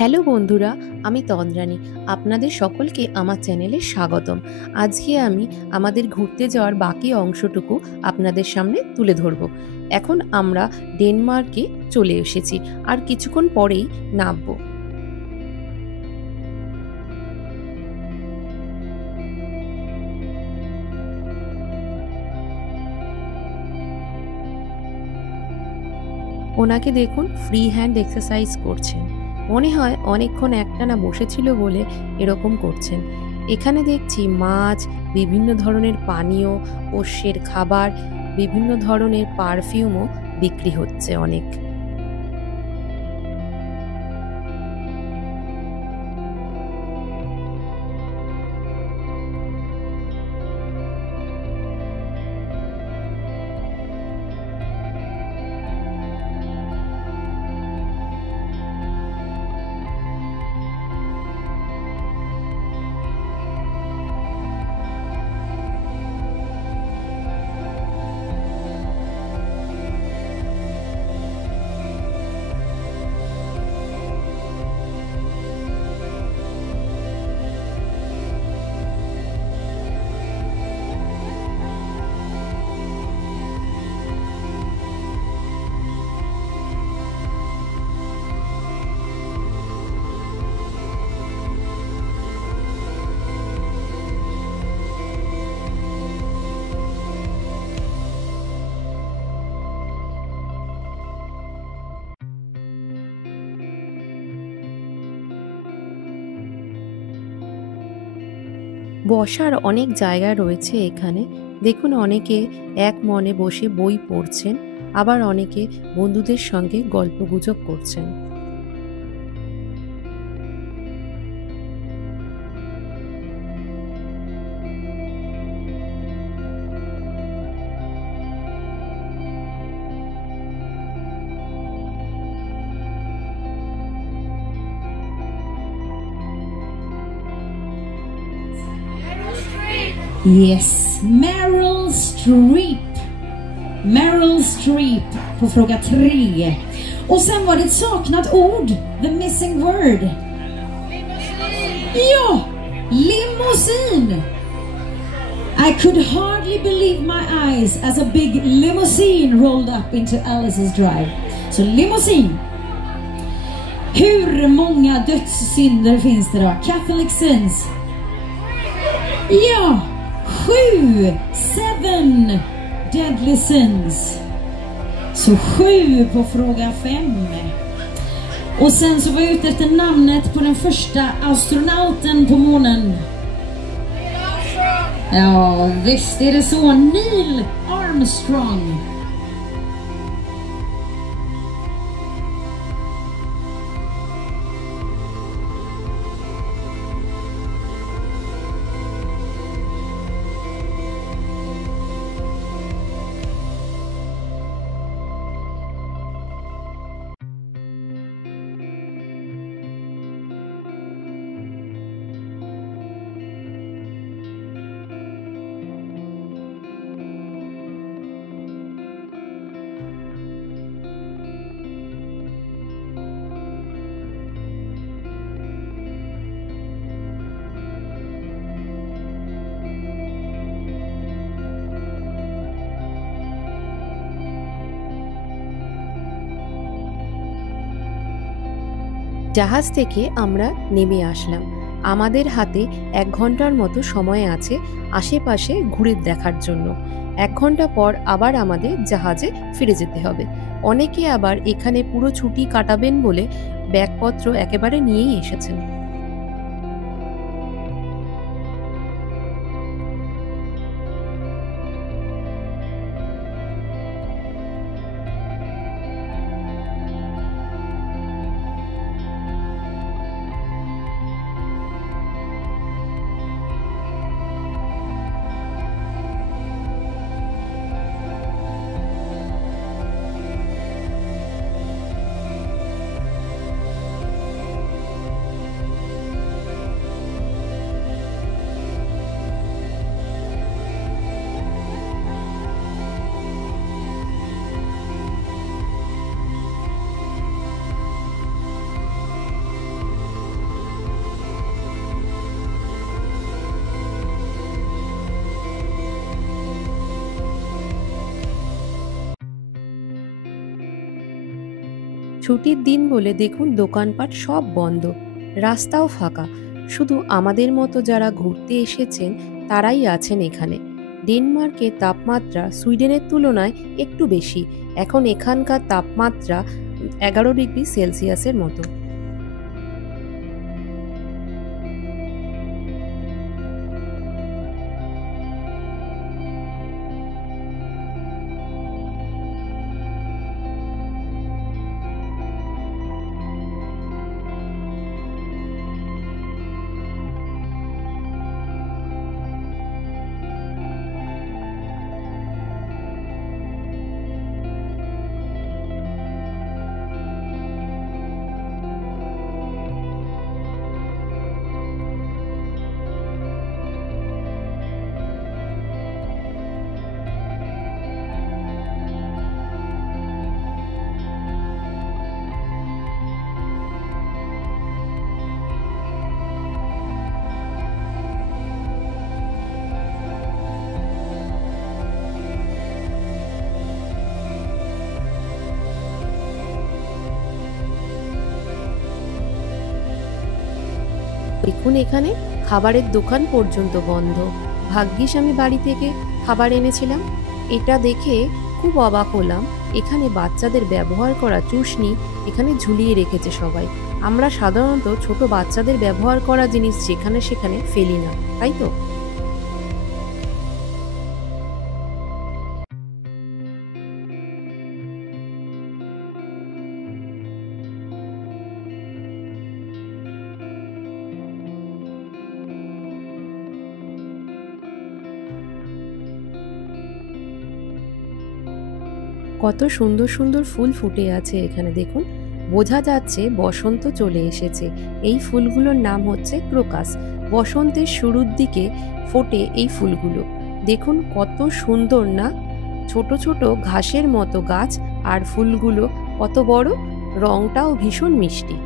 Hello বন্ধুরা, আমি তন্দ্রানী। আপনাদের সকলকে আমার চ্যানেলে স্বাগতম। আজকে আমি আমাদের ঘুরতে যাওয়ার বাকি অংশটুকু আপনাদের সামনে তুলে ধরব। এখন আমরা ডেনমার্কে চলে এসেছি, আর কিছুক্ষণ পরেই নামবো। ওনাকে দেখুন, ফ্রি হ্যান্ড এক্সারসাইজ করছেন। মনে হয় অনেকক্ষণ একটানা বসেছিল বলে এরকম করছেন। এখানে দেখছি মাছ, বিভিন্ন ধরনের পানীয়, পোষ্যের খাবার, বিভিন্ন ধরনের পারফিউমও বিক্রি হচ্ছে অনেক। বসার অনেক জায়গা রয়েছে এখানে। দেখুন, অনেকে এক মনে বসে বই পড়ছেন, আবার অনেকে বন্ধুদের সঙ্গে গল্পগুজব করছেন। Yes, Meryl Streep. Meryl Streep på fråga 3. Och sen var det ett saknat ord. The missing word. Ja, limousin. I could hardly believe my eyes as a big limousine rolled up into Alice's drive. Så limousin. Hur många dödssynder finns det då? Catholic sins. Ja, 7. 7 deadly sins. Så 7 på fråga 5. Och sen så var jag ute efter namnet på den första astronauten på månen. Ja, visst är det så. Neil Armstrong. জাহাজ থেকে আমরা নেমে আসলাম। আমাদের হাতে 1 ঘন্টার মতো সময় আছে আশেপাশে ঘুরে দেখার জন্য। 1 ঘন্টা পর আবার আমাদের জাহাজে ফিরে যেতে হবে। অনেকে আবার এখানে পুরো ছুটি কাটাবেন বলে ব্যাগপত্র একেবারে নিয়েই এসেছেন। ছুটির দিন বলে দেখুন দোকানপাট সব বন্ধ, রাস্তাও ফাঁকা। শুধু আমাদের মতো যারা ঘুরতে এসেছেন তারাই আছেন এখানে। ডেনমার্কের তাপমাত্রা সুইডেনের তুলনায় একটু বেশি। এখন এখানকার তাপমাত্রা 11 ডিগ্রি সেলসিয়াসের মতো। দেখুন এখানে খাবারের দোকান পর্যন্ত বন্ধ। ভাগ্যিস আমি বাড়ি থেকে খাবার এনেছিলাম। এটা দেখে খুব অবাক হলাম, এখানে বাচ্চাদের ব্যবহার করা চুষনি এখানে ঝুলিয়ে রেখেছে সবাই। আমরা সাধারণত ছোট বাচ্চাদের ব্যবহার করা জিনিস যেখানে সেখানে ফেলি না, তাই তো? কত সুন্দর সুন্দর ফুল ফুটে আছে এখানে দেখুন। বোঝা যাচ্ছে বসন্ত চলে এসেছে। এই ফুলগুলোর নাম হচ্ছে ক্রোকাস। বসন্তের শুরুর দিকে ফোটে এই ফুলগুলো। দেখুন কত সুন্দর না? ছোট ছোট ঘাসের মতো গাছ, আর ফুলগুলো কত বড়, রংটাও ভীষণ মিষ্টি।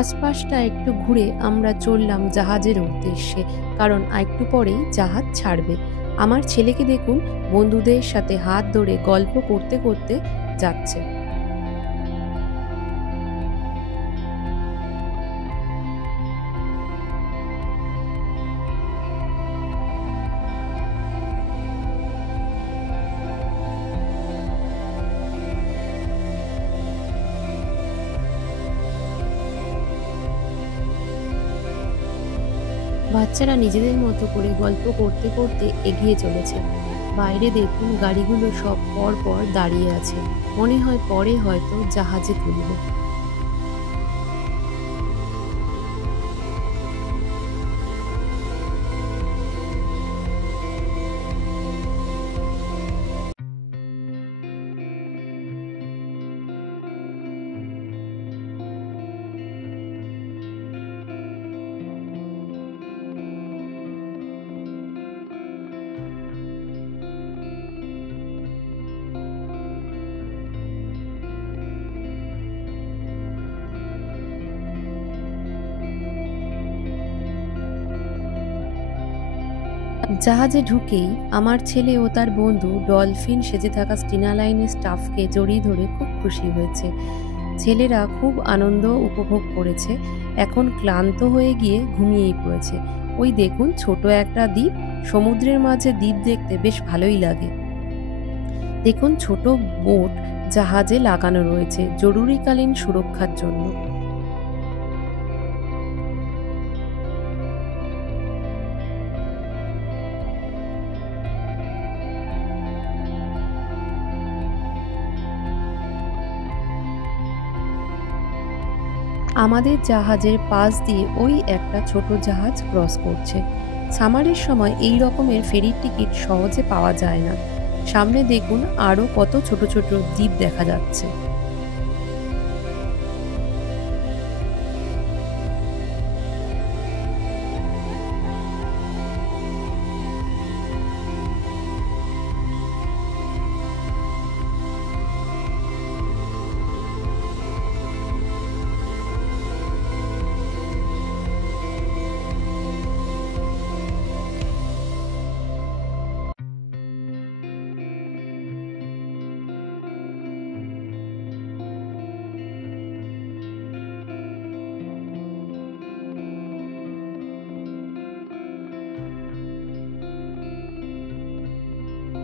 আশপাশটা একটু ঘুরে আমরা চললাম জাহাজের উদ্দেশ্যে, কারণ একটু পরেই জাহাজ ছাড়বে। আমার ছেলেকে দেখুন বন্ধুদের সাথে হাত ধরে গল্প করতে করতে যাচ্ছে। বাচ্চারা নিজেদের মতো করে গল্প করতে করতে এগিয়ে চলেছে। বাইরে দেখুন গাড়িগুলো সব পর পর দাঁড়িয়ে আছে, মনে হয় পরে হয়তো জাহাজে তুলবে। জাহাজে ঢুকেই আমার ছেলে ও তার বন্ধু ডলফিন সেজে থাকা স্টিনা লাইনের স্টাফকে জড়িয়ে ধরে খুব খুশি হয়েছে। ছেলেরা খুব আনন্দ উপভোগ করেছে। এখন ক্লান্ত হয়ে গিয়ে ঘুমিয়েই পড়েছে। ওই দেখুন ছোট একটা দ্বীপ, সমুদ্রের মাঝে দ্বীপ দেখতে বেশ ভালোই লাগে। দেখুন ছোট বোট জাহাজে লাগানো রয়েছে জরুরিকালীন সুরক্ষার জন্য। আমাদের জাহাজের পাশ দিয়ে ওই একটা ছোট জাহাজ ক্রস করছে। সামারের সময় এই রকমের ফেরির টিকিট সহজে পাওয়া যায় না। সামনে দেখুন আরো কত ছোট ছোট দ্বীপ দেখা যাচ্ছে।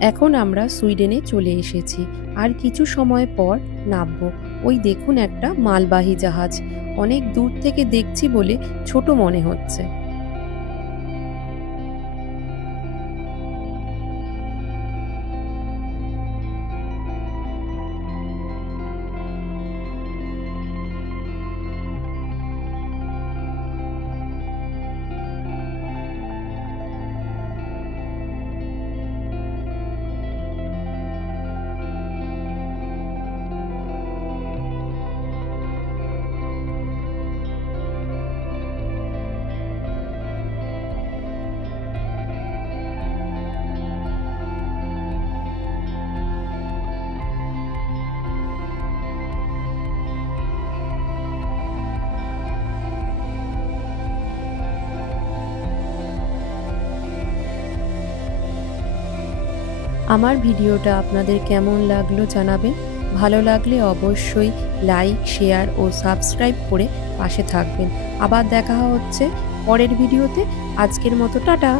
এখন আমরা সুইডেনে চলে এসেছি, আর কিছু সময় পর নামবো। ওই দেখুন একটা মালবাহী জাহাজ, অনেক দূর থেকে দেখছি বলে ছোট মনে হচ্ছে। আমার ভিডিওটা আপনাদের কেমন লাগলো জানাবেন। ভালো লাগলে অবশ্যই লাইক, শেয়ার ও সাবস্ক্রাইব করে পাশে থাকবেন। আবার দেখা হচ্ছে পরের ভিডিওতে। আজকের মতো টাটা।